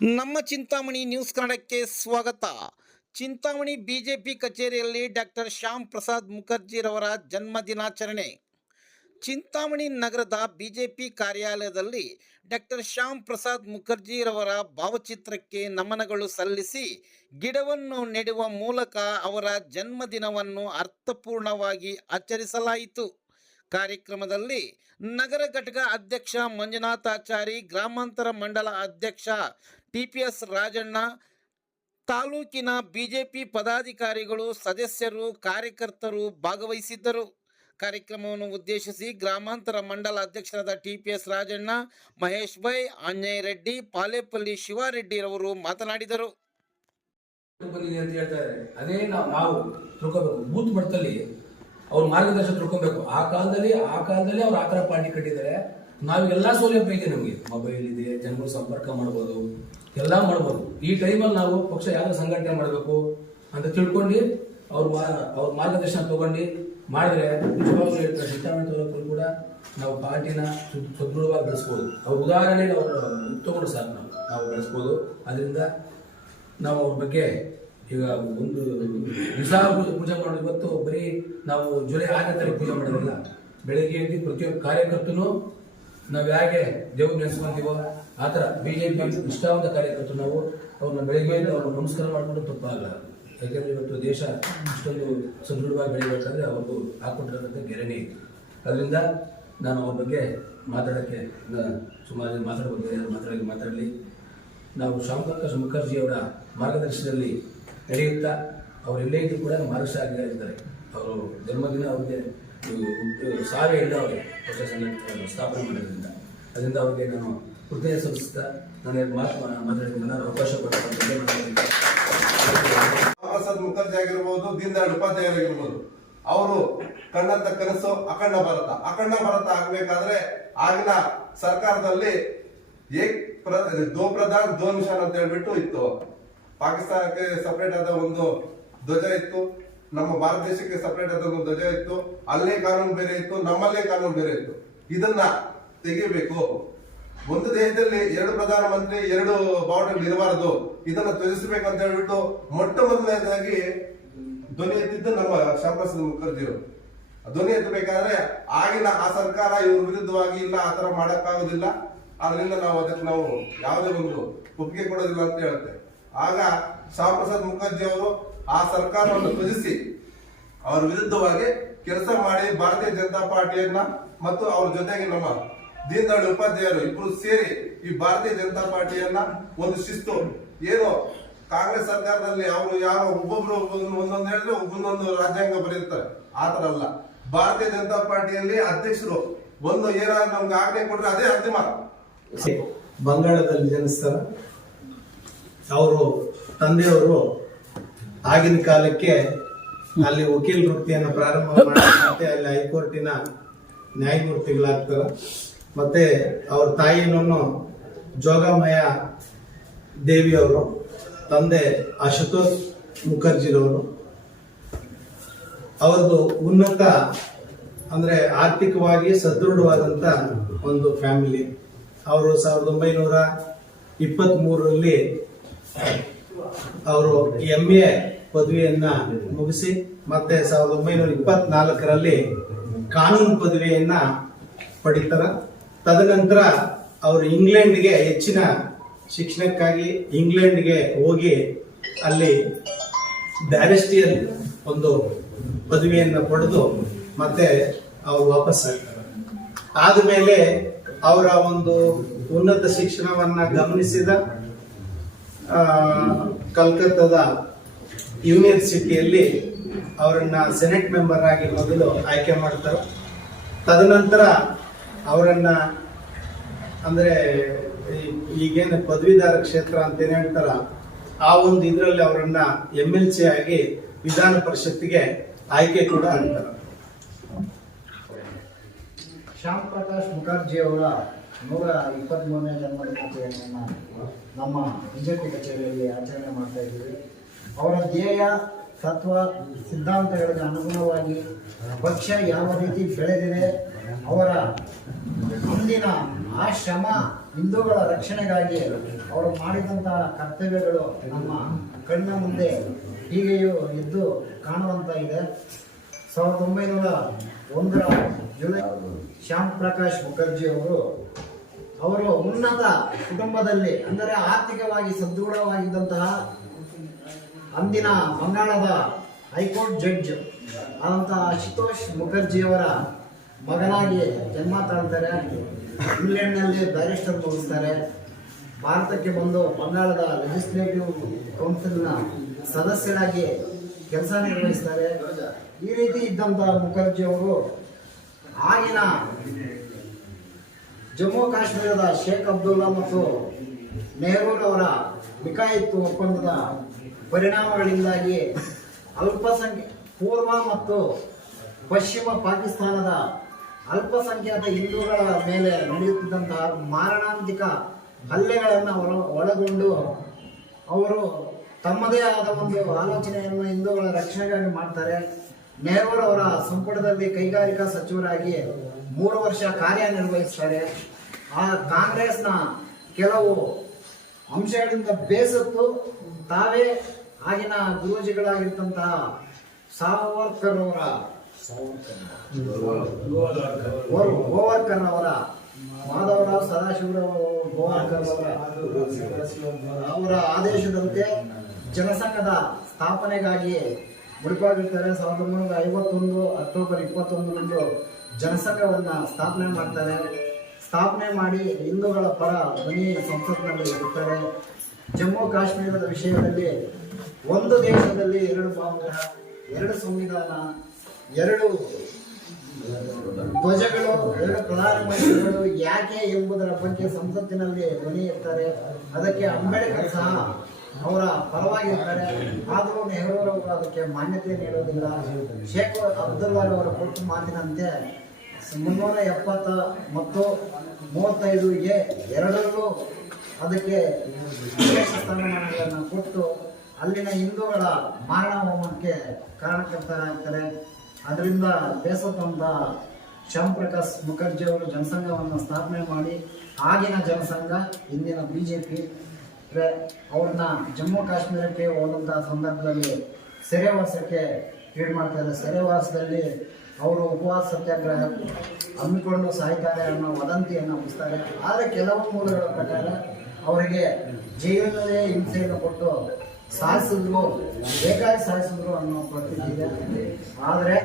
ನಮ್ಮ ಚಿಂತಾಮಣಿ ನ್ಯೂಸ್ ಕನ್ನಡಕ್ಕೆ ಸ್ವಾಗತ. ಚಿಂತಾಮಣಿ ಬಿಜೆಪಿ ಕಚೇರಿಯಲ್ಲಿ ಡಾಕ್ಟರ್ ಶ್ಯಾಮ್ ಪ್ರಸಾದ್ ಮುಖರ್ಜಿರವರ ಜನ್ಮದಿನಾಚರಣೆ. ಚಿಂತಾಮಣಿ ನಗರದ ಬಿಜೆಪಿ ಕಾರ್ಯಾಲಯದಲ್ಲಿ ಡಾಕ್ಟರ್ ಶ್ಯಾಮ್ ಪ್ರಸಾದ್ ಮುಖರ್ಜಿರವರ ಭಾವಚಿತ್ರಕ್ಕೆ ನಮನಗಳು ಸಲ್ಲಿಸಿ ಗಿಡವನ್ನು ನೆಡುವ ಮೂಲಕ ಅವರ ಜನ್ಮದಿನವನ್ನು ಅರ್ಥಪೂರ್ಣವಾಗಿ ಆಚರಿಸಲಾಯಿತು. ಕಾರ್ಯಕ್ರಮದಲ್ಲಿ ನಗರ ಘಟಕ ಅಧ್ಯಕ್ಷ ಮಂಜುನಾಥಾಚಾರಿ, ಗ್ರಾಮಾಂತರ ಮಂಡಲ ಅಧ್ಯಕ್ಷ ಟಿಪಿಎಸ್ ರಾಜಣ್ಣ, ತಾಲೂಕಿನ ಬಿಜೆಪಿ ಪದಾಧಿಕಾರಿಗಳು, ಸದಸ್ಯರು, ಕಾರ್ಯಕರ್ತರು ಭಾಗವಹಿಸಿದ್ದರು. ಕಾರ್ಯಕ್ರಮವನ್ನು ಉದ್ದೇಶಿಸಿ ಗ್ರಾಮಾಂತರ ಮಂಡಲ ಅಧ್ಯಕ್ಷರಾದ ಟಿಪಿಎಸ್ ರಾಜಣ್ಣ, ಮಹೇಶ್ ಬೈ, ಆಂಜನೇಯ ರೆಡ್ಡಿ, ಪಾಲೇಪಲ್ಲಿ ಶಿವಾರೆಡ್ಡಿರವರು ಮಾತನಾಡಿದರು. ಅದೇ ನಾವು ತಿಳ್ಕೋಬೇಕು. ಬೂತ್ ಮಟ್ಟದಲ್ಲಿ ಅವ್ರ ಮಾರ್ಗದರ್ಶನ ತಿಳ್ಕೊಬೇಕು. ಆ ಕಾಲದಲ್ಲಿ ಅವ್ರು ಆ ಥರ ಪಾರ್ಟಿ ಕಟ್ಟಿದ್ದಾರೆ. ನಾವೆಲ್ಲ ಸೌಲಭ್ಯ ಇದೆ, ನಮಗೆ ಮೊಬೈಲ್ ಇದೆ, ಜನಗಳು ಸಂಪರ್ಕ ಮಾಡ್ಬೋದು, ಎಲ್ಲ ಮಾಡ್ಬೋದು. ಈ ಟೈಮಲ್ಲಿ ನಾವು ಪಕ್ಷ ಯಾವ್ದು ಸಂಘಟನೆ ಮಾಡಬೇಕು ಅಂತ ತಿಳ್ಕೊಂಡು ಅವ್ರ ಮಾರ್ಗದರ್ಶನ ತಗೊಂಡು ಮಾಡಿದ್ರೆ ನಿಜವಾಗ್ಲೂ ಹೇಳ್ತಾರೆ, ಚಿಂತಾಮಣಿ ತಾಲೂಕಲ್ಲಿ ಕೂಡ ನಾವು ಪಾರ್ಟಿನ ಸದೃಢವಾಗಿ ಬೆಳೆಸ್ಬೋದು. ಅವ್ರ ಉದಾಹರಣೆ ಅವರು ತಗೊಂಡು ಸಾಕು ನಾವು ಬೆಳೆಸ್ಬೋದು. ಅದರಿಂದ ನಾವು ಅವ್ರ ಬಗ್ಗೆ ಈಗ ಒಂದು ದಿವಸ ಪೂಜೆ ಮಾಡೋದು. ಇವತ್ತು ಬರೀ ನಾವು ಜುಲೈ 6ನೇ ತಾರೀಕು ಪೂಜೆ ಮಾಡೋದಿಲ್ಲ. ಬೆಳಗ್ಗೆ ಎದ್ದು ಪ್ರತಿಯೊಂದು ಕಾರ್ಯಕರ್ತನು ನಾವು ಹೇಗೆ ದೇವ್ರು ನೆನೆಸ್ಕೊಂತೀವೋ ಆ ಥರ ಬಿಜೆಪಿ ನಿಷ್ಠಾವಂತ ಕಾರ್ಯಕರ್ತರು ನಾವು ಅವ್ರನ್ನ ಬೆಳಗ್ಗೆ ಅವ್ರನ್ನ ನಮಸ್ಕಾರ ಮಾಡಿಕೊಂಡು ತಪ್ಪಾಗಲ್ಲ. ಯಾಕೆಂದರೆ ಇವತ್ತು ದೇಶ ಇಷ್ಟೊಂದು ಸದೃಢವಾಗಿ ಬೆಳಿಬೇಕಾದ್ರೆ ಅವ್ರಿಗೂ ಹಾಕೊಂಡಿರೋದಂತ ಗೆರೆನೇ ಇತ್ತು. ಅದರಿಂದ ನಾನು ಅವ್ರ ಬಗ್ಗೆ ಮಾತಾಡೋಕ್ಕೆ ಸುಮಾರು ಜನ ಮಾತಾಡ್ಬೋದು. ಮಾತಾಡಲಿ. ನಾವು ಶ್ಯಾಮ್ ಪ್ರಕಾಶ್ ಮುಖರ್ಜಿಯವರ ಮಾರ್ಗದರ್ಶನದಲ್ಲಿ ನಡೆಯುತ್ತಾ ಅವರೆಲ್ಲೇ ಇದ್ರೂ ಕೂಡ ಮಾರ್ಗದರ್ಶನ ಆಗಿದ್ದಾರೆ. ಅವರು ಜನ್ಮದಿನ ಅವ್ರಿಗೆ ಸಾವೇ ಇಲ್ಲ, ಅವರಿಗೆ ಪಕ್ಷ ಸಂಘಟನೆ ಸ್ಥಾಪನೆ ಮಾಡೋದ್ರಿಂದ. ಅದರಿಂದ ಅವ್ರಿಗೆ ನಾನು ಕೃತಜ್ಞತೆ ಸಲ್ಲಿಸ್ತಾ ನಾನು ಮಾತಾಡೋದಕ್ಕೆ ಅವಕಾಶ ಕೊಟ್ಟರೆ ಪ್ರಸಾದ್ ಮುಖರ್ಜಿ ಆಗಿರ್ಬೋದು, ದೀನ್ ದಯಾಳ್ ಉಪಾಧ್ಯಾಯ ಆಗಿರ್ಬೋದು, ಅವರು ಕಂಡಂತ ಕನಸು ಅಖಂಡ ಭಾರತ ಆಗ್ಬೇಕಾದ್ರೆ ಆಗಿನ ಸರ್ಕಾರದಲ್ಲಿ ದೋ ಪ್ರಧಾನ್ ದೋ ನಿಶಾನ್ ಅಂತ ಹೇಳ್ಬಿಟ್ಟು ಇತ್ತು. ಪಾಕಿಸ್ತಾನಕ್ಕೆ ಸಪರೇಟ್ ಆದ ಒಂದು ಧ್ವಜ ಇತ್ತು, ನಮ್ಮ ಭಾರತ ದೇಶಕ್ಕೆ ಸಪರೇಟ್ ಆದ ಒಂದು ಧ್ವಜ ಇತ್ತು. ಅಲ್ಲೇ ಕಾನೂನು ಬೇರೆ ಇತ್ತು, ನಮ್ಮಲ್ಲೇ ಕಾನೂನು ಬೇರೆ ಇತ್ತು. ಇದನ್ನ ತೆಗಿಬೇಕು. ಒಂದು ದೇಶದಲ್ಲಿ 2 ಪ್ರಧಾನಮಂತ್ರಿ 2 ಬಾವುಟಗಳು ಇರಬಾರದು, ಇದನ್ನ ತ್ಯಜಿಸಬೇಕಂತ ಹೇಳ್ಬಿಟ್ಟು ಮೊಟ್ಟ ಮೊದಲನೇದಾಗಿ ಧ್ವನಿ ಎತ್ತಿದ್ದು ನಮ್ಮ ಶ್ಯಾಮ್ ಪ್ರಸಾದ್ ಮುಖರ್ಜಿ ಅವರು. ಧ್ವನಿ ಎತ್ತಬೇಕಾದ್ರೆ ಆಗಿನ ಆ ಸರ್ಕಾರ ಇವ್ರ ವಿರುದ್ಧವಾಗಿ ಇಲ್ಲ, ಆ ತರ ಮಾಡಕ್ಕಾಗೋದಿಲ್ಲ, ಆದ್ರಿಂದ ಅದಕ್ಕೆ ನಾವು ಯಾವುದೇ ಒಂದು ಒಪ್ಪಿಗೆ ಕೊಡೋದಿಲ್ಲ ಅಂತ ಹೇಳುತ್ತೆ. ಆಗ ಶ್ಯಾಮ್ ಪ್ರಸಾದ್ ಮುಖರ್ಜಿ ಅವರು ಆ ಸರ್ಕಾರವನ್ನು ತ್ಯಜಿಸಿ ಅವರ ವಿರುದ್ಧವಾಗಿ ಕೆಲಸ ಮಾಡಿ ಭಾರತೀಯ ಜನತಾ ಪಾರ್ಟಿಯನ್ನ ಮತ್ತು ಅವ್ರ ಜೊತೆಗೆ ನಮ್ಮ ದೀನ್ ದಯಾಳ್ ಉಪಾಧ್ಯಾಯರು ಇಬ್ರು ಸೇರಿ ಈ ಭಾರತೀಯ ಜನತಾ ಪಾರ್ಟಿಯನ್ನ ಒಂದು ಶಿಸ್ತು, ಏನು ಕಾಂಗ್ರೆಸ್ ಸರ್ಕಾರದಲ್ಲಿ ಅವರು ಯಾವ ಒಬ್ಬೊಬ್ರು ಒಂದೊಂದು ಹೇಳಿದ್ರೆ ಒಬ್ಬೊಂದೊಂದು ರಾಜ್ಯಾಂಗ ಬರೆಯುತ್ತಾರೆ, ಆತರ ಅಲ್ಲ. ಭಾರತೀಯ ಜನತಾ ಪಾರ್ಟಿಯಲ್ಲಿ ಅಧ್ಯಕ್ಷರು ಒಂದು ಏನಾದ್ರು ನಮ್ಗೆ ಆಜ್ಞೆ ಕೊಟ್ರೆ ಅದೇ ಅಂತಿಮ. ಬಂಗಾಳದಲ್ಲಿ ಜನಿಸ್ತಾರ. ಅವರು ತಂದೆಯವರು ಆಗಿನ ಕಾಲಕ್ಕೆ ಅಲ್ಲಿ ವಕೀಲ ವೃತ್ತಿಯನ್ನು ಪ್ರಾರಂಭ ಮಾಡಿ ಮತ್ತೆ ಅಲ್ಲಿ ಹೈಕೋರ್ಟಿನ ನ್ಯಾಯಮೂರ್ತಿಗಳಾಗ್ತಾರ. ಮತ್ತೆ ಅವ್ರ ತಾಯಿನೂ ಜೋಗಮಯ ದೇವಿಯವರು, ತಂದೆ ಅಶುತೋಷ್ ಮುಖರ್ಜಿರವರು. ಅವ್ರದ್ದು ಉನ್ನತ ಅಂದ್ರೆ ಆರ್ಥಿಕವಾಗಿ ಸದೃಢವಾದಂತ ಒಂದು ಫ್ಯಾಮಿಲಿ. ಅವರು 1923ರಲ್ಲಿ ಅವರು MA ಪದವಿಯನ್ನ ಮುಗಿಸಿ ಮತ್ತೆ 1924ರಲ್ಲಿ ಕಾನೂನು ಪದವಿಯನ್ನ ಪಡಿತಾರ. ತದನಂತರ ಅವರು ಇಂಗ್ಲೆಂಡ್ಗೆ ಹೆಚ್ಚಿನ ಶಿಕ್ಷಣಕ್ಕಾಗಿ ಇಂಗ್ಲೆಂಡ್ಗೆ ಹೋಗಿ ಅಲ್ಲಿ ಬ್ಯಾರಿಸ್ಟಿಯರ್ ಒಂದು ಪದವಿಯನ್ನ ಪಡೆದು ಮತ್ತೆ ಅವರು ವಾಪಸ್ ಆಗ್ತಾರೆ. ಆದ್ಮೇಲೆ ಅವರ ಒಂದು ಉನ್ನತ ಶಿಕ್ಷಣವನ್ನ ಗಮನಿಸಿದ ಕಲ್ಕತ್ತಾದ ಯೂನಿವರ್ಸಿಟಿಯಲ್ಲಿ ಅವರನ್ನ ಸೆನೆಟ್ ಮೆಂಬರ್ ಆಗಿ ಮೊದಲು ಆಯ್ಕೆ ಮಾಡ್ತಾರೆ. ತದನಂತರ ಅವರನ್ನ ಅಂದ್ರೆ ಈಗೇನು ಪದವೀಧರ ಕ್ಷೇತ್ರ ಅಂತೇನು ಹೇಳ್ತಾರ, ಆ ಒಂದು ಇದರಲ್ಲಿ ಅವರನ್ನ MLC ಆಗಿ ವಿಧಾನ ಪರಿಷತ್ತಿಗೆ ಆಯ್ಕೆ ಕೂಡ ಆಗ್ತಾರೆ. ಶ್ಯಾಮ್ ಪ್ರಕಾಶ್ ಮುಖರ್ಜಿ ಅವರ 123ನೇ ಜನ್ಮದಿನಾಚರಣೆಯನ್ನು ನಮ್ಮ ಬಿಜೆಪಿ ಕಚೇರಿಯಲ್ಲಿ ಆಚರಣೆ ಮಾಡ್ತಾ ಇದ್ದೀವಿ. ಅವರ ಧ್ಯೇಯ ತತ್ವ ಸಿದ್ಧಾಂತಗಳಿಗೆ ಅನುಗುಣವಾಗಿ ಪಕ್ಷ ಯಾವ ರೀತಿ ಬೆಳೆದಿದೆ, ಅವರ ಮುಂದಿನ ಆ ಶ್ರಮ ಹಿಂದೂಗಳ ರಕ್ಷಣೆಗಾಗಿ ಅವರು ಮಾಡಿದಂತಹ ಕರ್ತವ್ಯಗಳು ನಮ್ಮ ಕಣ್ಣ ಮುಂದೆ ಹೀಗೆಯೂ ಎದ್ದು ಕಾಣುವಂತ ಇದೆ. 1901 ಜುಲೈ ಶ್ಯಾಮ್ ಪ್ರಕಾಶ್ ಮುಖರ್ಜಿ ಅವರು ಉನ್ನತ ಕುಟುಂಬದಲ್ಲಿ, ಅಂದರೆ ಆರ್ಥಿಕವಾಗಿ ಸದೃಢವಾಗಿದ್ದಂತಹ ಅಂದಿನ ಬಂಗಾಳದ ಹೈಕೋರ್ಟ್ ಜಡ್ಜ್ ಆದಂತಹ ಅಶುತೋಷ್ ಮುಖರ್ಜಿಯವರ ಮಗನಾಗಿ ಜನ್ಮ ತಾಳ್ತಾರೆ. ಇಂಗ್ಲೆಂಡ್ನಲ್ಲಿ ಬ್ಯಾರಿಸ್ಟರ್ ಮುಗಿಸ್ತಾರೆ. ಭಾರತಕ್ಕೆ ಬಂದು ಬಂಗಾಳದ ಲೆಜಿಸ್ಲೇಟಿವ್ ಕೌನ್ಸಿಲ್ನ ಸದಸ್ಯರಾಗಿ ಕೆಲಸ ನಿರ್ವಹಿಸ್ತಾರೆ. ಈ ರೀತಿ ಇದ್ದಂತಹ ಮುಖರ್ಜಿ ಅವರು ಆಗಿನ ಜಮ್ಮು ಕಾಶ್ಮೀರದ ಶೇಖ್ ಅಬ್ದುಲ್ಲಾ ಮತ್ತು ನೆಹರೂರವರ ಮಿಕಾಯಿತ್ತು ಒಪ್ಪಂದದ ಪರಿಣಾಮಗಳಿಂದಾಗಿ ಪೂರ್ವ ಮತ್ತು ಪಶ್ಚಿಮ ಪಾಕಿಸ್ತಾನದ ಅಲ್ಪಸಂಖ್ಯಾತ ಹಿಂದೂಗಳ ಮೇಲೆ ನಡೆಯುತ್ತಿದ್ದಂತಹ ಮಾರಣಾಂತಿಕ ಹಲ್ಲೆಗಳನ್ನು ಒಳಗೊಂಡು ಅವರು ತಮ್ಮದೇ ಆದ ಒಂದು ಆಲೋಚನೆಯನ್ನು ಹಿಂದೂಗಳ ರಕ್ಷಣೆಗಾಗಿ ಮಾಡ್ತಾರೆ. ನೆಹರೂರವರ ಸಂಪುಟದಲ್ಲಿ ಕೈಗಾರಿಕಾ ಸಚಿವರಾಗಿ 3 ವರ್ಷ ಕಾರ್ಯನಿರ್ವಹಿಸ್ತಾರೆ. ಆ ಕಾಂಗ್ರೆಸ್ನ ಕೆಲವು ಅಂಶಗಳಿಂದ ಬೇಸತ್ತು ತಾವೇ ಆಗಿನ ಗುರೂಜಿಗಳಾಗಿರ್ತಂತಹ ಗೋವಾರ್ಕರ್ ಅವರ ಮಾಧವರಾವ್ ಸದಾಶಿವರಾವ್ ಗೋವಾರ್ಕರ್ ಅವರ ಆದೇಶದಂತೆ ಜನಸಂಘದ ಸ್ಥಾಪನೆಗಾಗಿ ಮುಡಿಪಾಗಿರ್ತಾರೆ. 1951 ಅಕ್ಟೋಬರ್ 21ರಂದು ಜನಸಂಘವನ್ನ ಸ್ಥಾಪನೆ ಮಾಡ್ತಾರೆ. ಸ್ಥಾಪನೆ ಮಾಡಿ ಹಿಂದೂಗಳ ಪರ ಧ್ವನಿ ಸಂಸತ್ನಲ್ಲಿ ಇರ್ತಾರೆ. ಜಮ್ಮು ಕಾಶ್ಮೀರದ ವಿಷಯದಲ್ಲಿ ಒಂದು ದೇಶದಲ್ಲಿ 2 ಬಾವುಟ, 2 ಸಂವಿಧಾನ, 2 ಧ್ವಜಗಳು, 2 ಪ್ರಧಾನಮಂತ್ರಿಗಳು ಯಾಕೆ ಎಂಬುದರ ಬಗ್ಗೆ ಸಂಸತ್ತಿನಲ್ಲಿ ಧ್ವನಿ ಇರ್ತಾರೆ. ಅದಕ್ಕೆ ಅಂಬೇಡ್ಕರ್ ಸಹ ಅವರ ಪರವಾಗಿರ್ತಾರೆ. ಆದರೂ ನೆಹರೂರವರು ಅದಕ್ಕೆ ಮಾನ್ಯತೆ ನೀಡೋದಿಲ್ಲ. ಶೇಖ್ ಅಬ್ದುಲ್ಲಾರವರ ಕೊಟ್ಟು ಮಾತಿನಂತೆ 370 ಮತ್ತು 35A ಎರಡರಲ್ಲೂ ಅದಕ್ಕೆ ವಿಶೇಷ ಸ್ಥಾನಮಾನಗಳನ್ನು ಕೊಟ್ಟು ಅಲ್ಲಿನ ಹಿಂದೂಗಳ ಮಾರಣ ಹೋಮಕ್ಕೆ ಕಾರಣಕರ್ತರಾಗ್ತಾರೆ. ಅದರಿಂದ ಬೇಸತ್ತಂತ ಶ್ಯಾಮ್ ಪ್ರಕಾಶ್ ಮುಖರ್ಜಿ ಅವರು ಜನಸಂಘವನ್ನು ಸ್ಥಾಪನೆ ಮಾಡಿ ಆಗಿನ ಜನಸಂಘ, ಇಂದಿನ BJP ಅವ್ರನ್ನ ಜಮ್ಮು ಕಾಶ್ಮೀರಕ್ಕೆ ಹೋದಂತಹ ಸಂದರ್ಭದಲ್ಲಿ ಸೆರೆವಾಸಕ್ಕೆ ಈಡು ಮಾಡ್ತಾರೆ. ಸೆರೆವಾಸದಲ್ಲಿ ಅವರು ಉಪವಾಸ ಸತ್ಯಾಗ್ರಹ ಹಮ್ಮಿಕೊಂಡು ಸಾಯ್ತಾರೆ ಅನ್ನೋ ವದಂತಿಯನ್ನು ಹಬ್ಬಿಸ್ತಾರೆ. ಆದರೆ ಕೆಲವು ಮೂಲಗಳ ಪ್ರಕಾರ ಅವರಿಗೆ ಜೈಲಿನಲ್ಲೇ ಹಿಂಸೆಯನ್ನು ಕೊಟ್ಟು ಸಾಯಿಸಿದ್ರು, ಬೇಕಾಗಿ ಸಾಯಿಸಿದ್ರು ಅನ್ನೋ ಪ್ರತೀತಿ ಇದೆ. ಆದರೆ